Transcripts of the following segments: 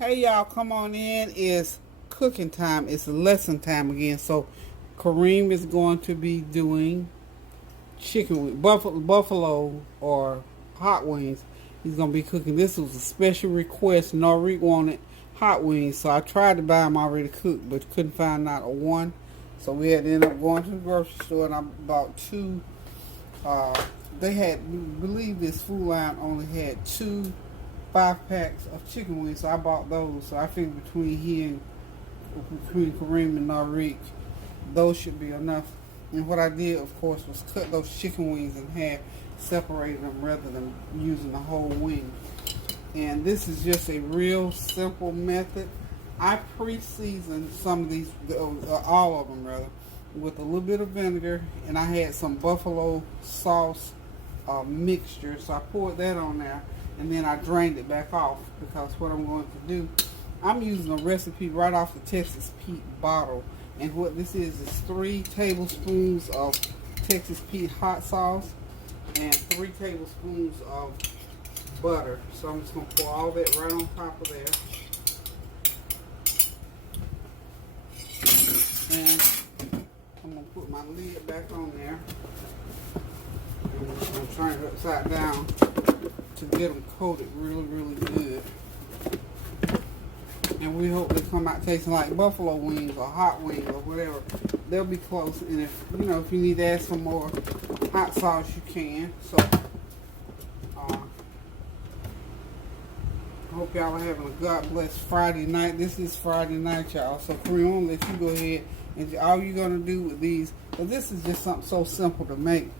Hey y'all, come on in. It's cooking time. It's lesson time again. So Kareem is going to be doing buffalo or hot wings. He's going to be cooking. This was a special request. Norik wanted hot wings, so I tried to buy them already cooked, but couldn't find not a one. So we had to end up going to the grocery store, and I bought two. They had, believe this food line only had two 5 packs of chicken wings, so I bought those. So I figured between Kareem and Norik, those should be enough. And what I did, of course, was cut those chicken wings in half, separating them rather than using the whole wing. And this is just a real simple method. I pre-seasoned some of these, all of them rather, with a little bit of vinegar, and I had some buffalo sauce mixture, so I poured that on there, and then I drained it back off, because what I'm going to do, I'm using a recipe right off the Texas Pete bottle, and what this is 3 tablespoons of Texas Pete hot sauce and 3 tablespoons of butter. So I'm just going to pour all that right on top of there. And I'm going to put my lid back on there. I'm going to turn it upside down to get them coated really, really good. And we hope they come out tasting like buffalo wings or hot wings or whatever. They'll be close. And if you need to add some more hot sauce, you can. So I hope y'all are having a God bless Friday night. This is Friday night, y'all. So Kareem, I'm gonna let you go ahead, and all you're gonna do with these, because this is just something so simple to make.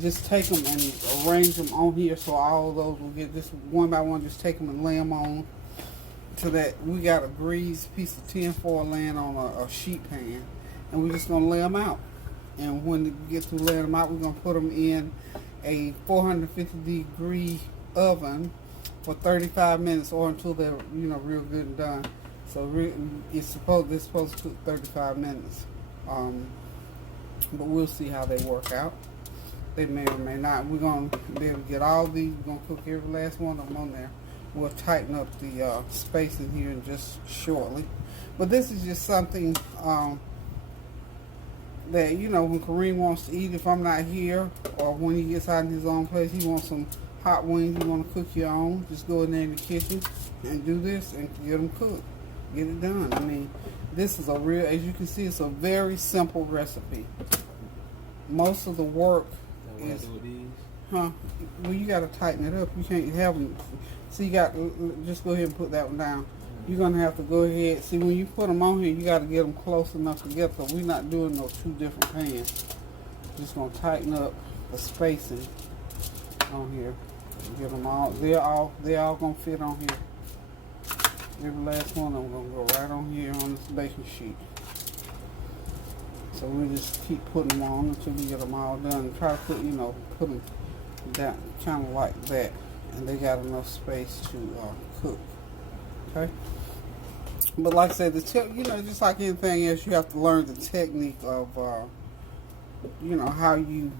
Just take them and arrange them on here, so all of those will get just one by one. Just take them and lay them on. To that, we got a greased piece of tin foil laying on a sheet pan, and we're just gonna lay them out. And when we get to laying them out, we're gonna put them in a 450-degree oven for 35 minutes, or until they're real good and done. So they're supposed to cook 35 minutes, but we'll see how they work out. They may or may not. We're gonna be able to get all these. We're gonna cook every last one of them on there. We'll tighten up the space in here in just shortly. But this is just something that, when Kareem wants to eat, if I'm not here, or when he gets out in his own place, he wants some hot wings, you want to cook your own, just go in there in the kitchen and do this and get them cooked. Get it done. I mean, this is as you can see, it's a very simple recipe. Most of the work is... Well, you got to tighten it up. You can't have them... See, just go ahead and put that one down. You're going to have to go ahead. See, when you put them on here, you got to get them close enough together, because we're not doing those 2 different pans. Just going to tighten up the spacing on here. Get them all. They're all going to fit on here. Every last one of them going to go right on here on this baking sheet. So we just keep putting them on until we get them all done. Try to put them down kind of like that. And they got enough space to cook. Okay? But like I said, just like anything else, you have to learn the technique of, how you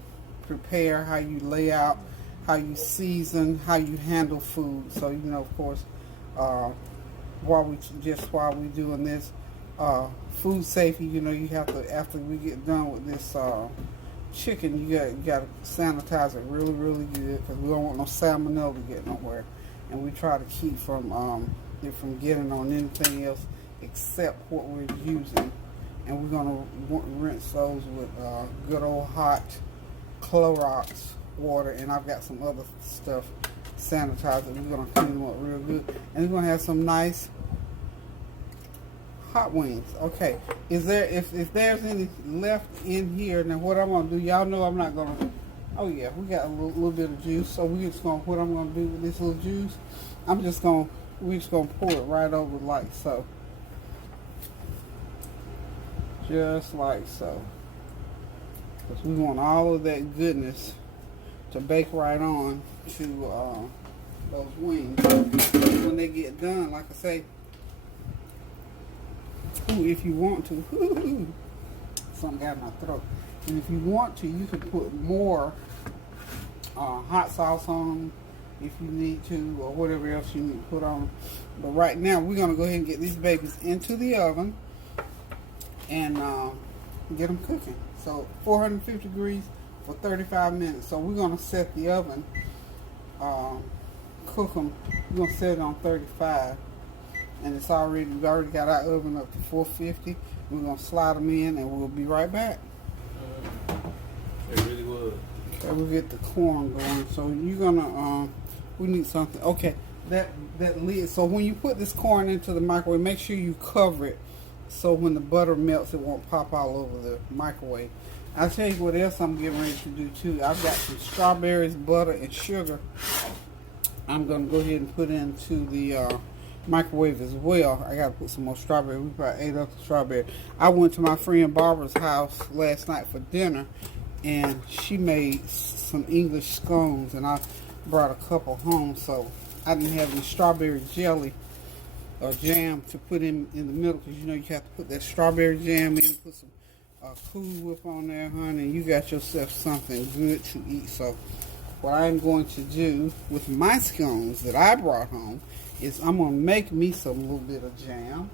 prepare, how you lay out, how you season, how you handle food. So, of course, while we doing this, food safety, you have to, after we get done with this chicken, you got to sanitize it really, really good, because we don't want no salmonella to get nowhere. And we try to keep from getting on anything else except what we're using. And we're going to rinse those with good old hot Clorox water, and I've got some other stuff sanitizer. We're going to clean them up real good, and we're going to have some nice hot wings. Okay, if there's any left in here, now what I'm going to do, y'all know I'm not going to, oh yeah, we got a little bit of juice, so we're just going to, what I'm going to do with this little juice, we're just going to pour it right over like so. Just like so. Because we want all of that goodness to bake right on to those wings. When they get done, like I say, if you want to, something got in my throat. And if you want to, you can put more hot sauce on them if you need to, or whatever else you need to put on them. But right now, we're going to go ahead and get these babies into the oven and get them cooking. So 450 degrees for 35 minutes. So we're going to set the oven, cook them. We're going to set it on 35. And we already got our oven up to 450. We're going to slide them in and we'll be right back. It really was. Okay, we'll get the corn going. So you're going to, we need something. Okay, that lid. So when you put this corn into the microwave, make sure you cover it so when the butter melts, it won't pop all over the microwave. I'll tell you what else I'm getting ready to do too. I've got some strawberries, butter, and sugar. I'm going to go ahead and put into the microwave as well. I got to put some more strawberry. We probably ate up the strawberry. I went to my friend Barbara's house last night for dinner, and she made some English scones, and I brought a couple home, so I didn't have any strawberry jelly or jam to put in the middle, because you know you have to put that strawberry jam in, put some Cool Whip on there, honey, and you got yourself something good to eat. So what I'm going to do with my scones that I brought home is I'm going to make me some little bit of jam.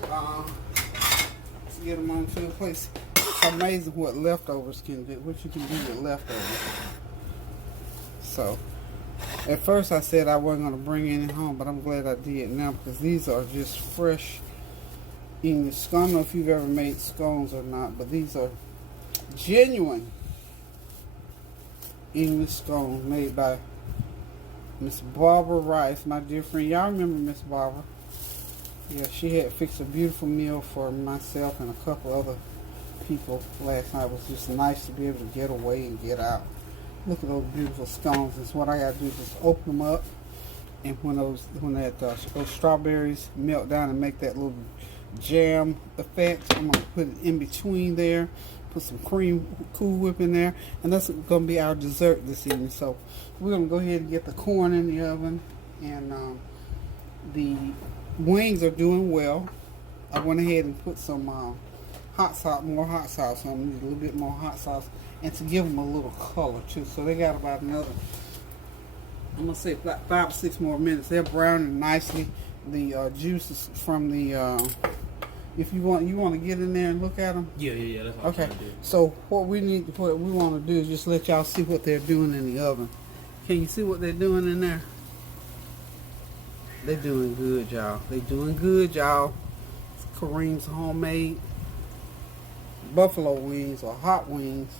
Let's get them onto the place. It's amazing what leftovers can do, what you can do with leftovers. So at first I said I wasn't going to bring any home, but I'm glad I did now, because these are just fresh English scones. I don't know if you've ever made scones or not, but these are genuine English scones made by Miss Barbara Rice, my dear friend. Y'all remember Miss Barbara? Yeah, she had fixed a beautiful meal for myself and a couple other people last night. It was just nice to be able to get away and get out. Look at those beautiful scones. It's what I gotta do is just open them up, and when those strawberries melt down and make that little jam effect, I'm gonna put it in between there. Put some cream Cool Whip in there, and that's gonna be our dessert this evening. So we're gonna go ahead and get the corn in the oven, and the wings are doing well. I went ahead and put some hot sauce, more hot sauce on them. Need a little bit more hot sauce, and to give them a little color too. So they got about another, I'm gonna say about 5 or 6 more minutes. They're browning nicely. The juices from the if you want to get in there and look at them. Yeah. That's what I'm trying to do. So what we want to do is just let y'all see what they're doing in the oven. Can you see what they're doing in there? They're doing good, y'all. They're doing good, y'all. It's Kareem's homemade buffalo wings or hot wings.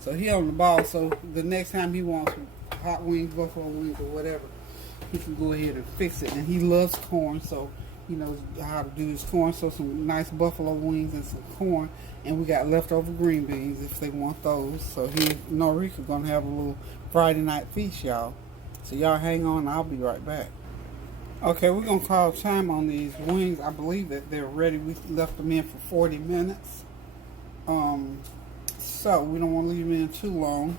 So he on the ball. So the next time he wants hot wings, buffalo wings, or whatever, he can go ahead and fix it. And he loves corn, so he knows how to do his corn. So some nice buffalo wings and some corn, and we got leftover green beans if they want those. So he and Norika gonna have a little Friday night feast, y'all. So y'all hang on, I'll be right back. Okay, we're gonna call time on these wings. I believe that they're ready. We left them in for 40 minutes. So we don't want to leave them in too long,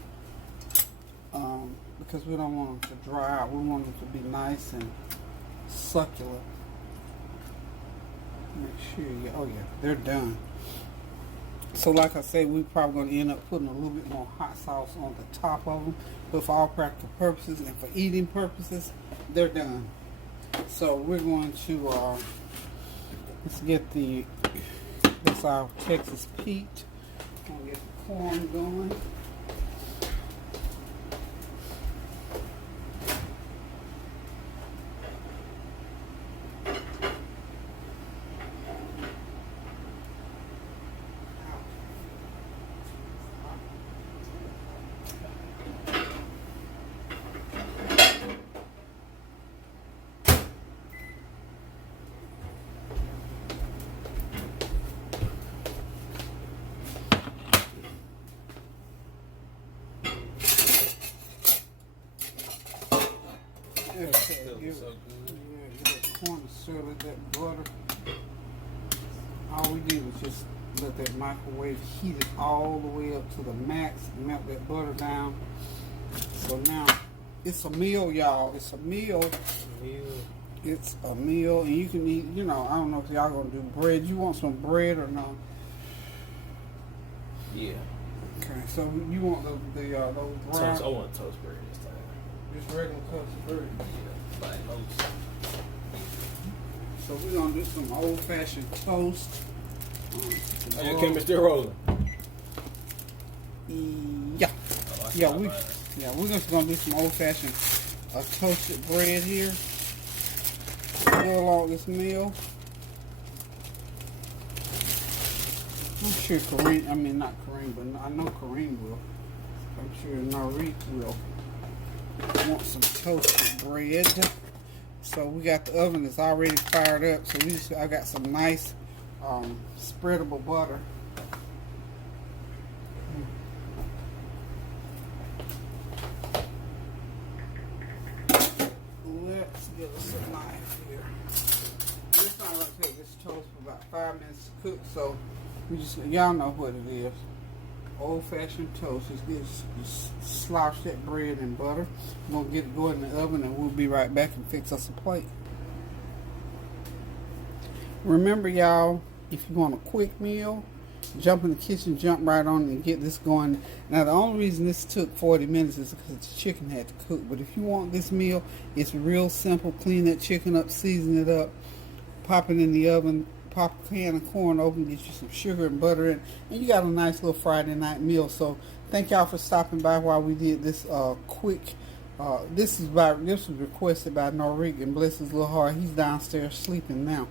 because we don't want them to dry out. We want them to be nice and succulent. Make sure oh yeah, they're done. So like I said, we're probably going to end up putting a little bit more hot sauce on the top of them, but for all practical purposes and for eating purposes, they're done. So we're going to let's get that's our Texas Pete. Gonna get the corn going. Corn to serve it, that butter. All we did was just let that microwave heat it all the way up to the max, melt that butter down. So now it's a meal, y'all. It's a meal. It's a meal, and you can eat. You know, I don't know if y'all gonna do bread. You want some bread or no? Yeah. Okay, so you want those brown? I want toast bread this time. Just regular toast bread. Yeah, like most. So we're gonna do some old-fashioned toast. Are your camera still rolling? Yeah. Oh, Yeah, we're just gonna do some old-fashioned toasted bread here. Go along this meal. I'm sure not Kareem, but I know Kareem will. I'm sure Narik will want some toasted bread. So we got the oven that's already fired up. So I got some nice spreadable butter. Let's get us a knife here. It's not going to take this toast for about 5 minutes to cook, so y'all know what it is. Old-fashioned toast. Just slosh that bread in butter. I'm going to get it going in the oven, and we'll be right back and fix us a plate. Remember, y'all, if you want a quick meal, jump in the kitchen, jump right on and get this going. Now, the only reason this took 40 minutes is because the chicken had to cook. But if you want this meal, it's real simple. Clean that chicken up, season it up, pop it in the oven, pop a can of corn open, get you some sugar and butter in, and you got a nice little Friday night meal. So thank y'all for stopping by while we did this quick. This was requested by Norik, and bless his little heart, he's downstairs sleeping now.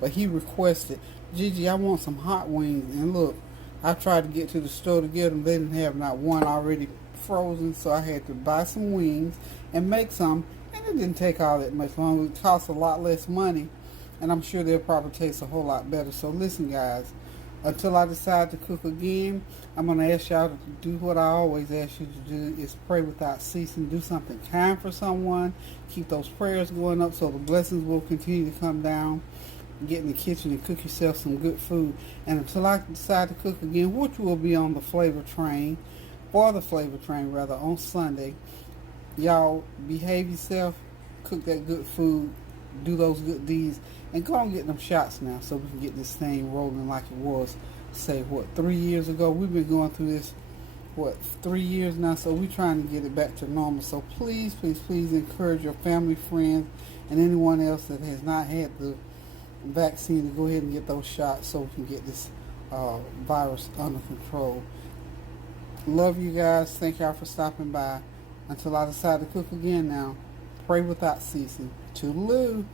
But he requested, Gigi, I want some hot wings. And look, I tried to get to the store to get them. They didn't have not one already frozen, so I had to buy some wings and make some. And it didn't take all that much longer. It cost a lot less money, and I'm sure they'll probably taste a whole lot better. So listen, guys, until I decide to cook again, I'm going to ask y'all to do what I always ask you to do, is pray without ceasing. Do something kind for someone. Keep those prayers going up so the blessings will continue to come down. Get in the kitchen and cook yourself some good food. And until I decide to cook again, which will be on the flavor train, on Sunday, y'all behave yourself, cook that good food, do those good deeds, and go and get them shots now so we can get this thing rolling like it was, say, 3 years ago. We've been going through this, 3 years now, so we're trying to get it back to normal. So please, please, please encourage your family, friends, and anyone else that has not had the vaccine to go ahead and get those shots so we can get this virus under control. Love you guys. Thank y'all for stopping by. Until I decide to cook again now, pray without ceasing. Toodaloo.